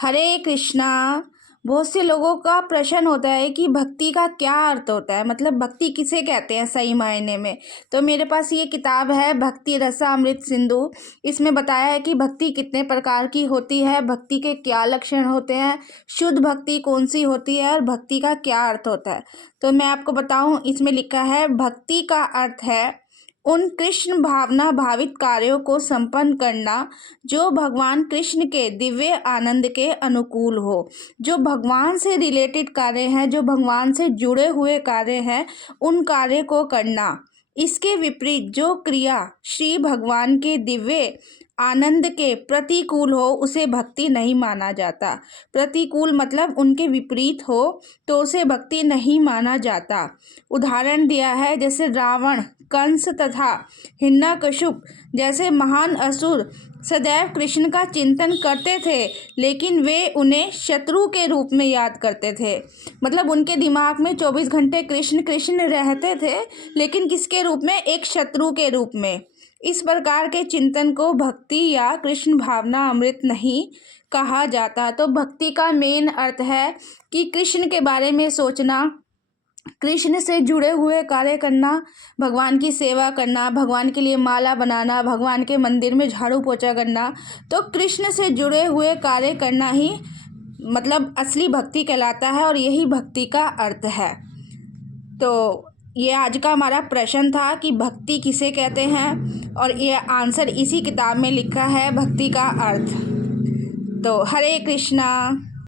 हरे कृष्णा। बहुत से लोगों का प्रश्न होता है कि भक्ति का क्या अर्थ होता है, मतलब भक्ति किसे कहते हैं सही मायने में। तो मेरे पास ये किताब है भक्ति रसामृत सिंधु। इसमें बताया है कि भक्ति कितने प्रकार की होती है, भक्ति के क्या लक्षण होते हैं, शुद्ध भक्ति कौन सी होती है और भक्ति का क्या अर्थ होता है। तो मैं आपको बताऊं, इसमें लिखा है भक्ति का अर्थ है उन कृष्ण भावना भावित कार्यों को संपन्न करना जो भगवान कृष्ण के दिव्य आनंद के अनुकूल हो। जो भगवान से रिलेटेड कार्य हैं, जो भगवान से जुड़े हुए कार्य हैं, उन कार्य को करना। इसके विपरीत जो क्रिया श्री भगवान के दिव्य आनंद के प्रतिकूल हो उसे भक्ति नहीं माना जाता। प्रतिकूल मतलब उनके विपरीत हो तो उसे भक्ति नहीं माना जाता। उदाहरण दिया है जैसे रावण, कंस तथा हिरण्यकशिपु जैसे महान असुर सदैव कृष्ण का चिंतन करते थे, लेकिन वे उन्हें शत्रु के रूप में याद करते थे। मतलब उनके दिमाग में 24 घंटे कृष्ण कृष्ण रहते थे, लेकिन किसके रूप में? एक शत्रु के रूप में। इस प्रकार के चिंतन को भक्ति या कृष्ण भावना अमृत नहीं कहा जाता। तो भक्ति का मेन अर्थ है कि कृष्ण के बारे में सोचना, कृष्ण से जुड़े हुए कार्य करना, भगवान की सेवा करना, भगवान के लिए माला बनाना, भगवान के मंदिर में झाड़ू पोछा करना। तो कृष्ण से जुड़े हुए कार्य करना ही मतलब असली भक्ति कहलाता है और यही भक्ति का अर्थ है। तो ये आज का हमारा प्रश्न था कि भक्ति किसे कहते हैं, और ये आंसर इसी किताब में लिखा है भक्ति का अर्थ। तो हरे कृष्णा।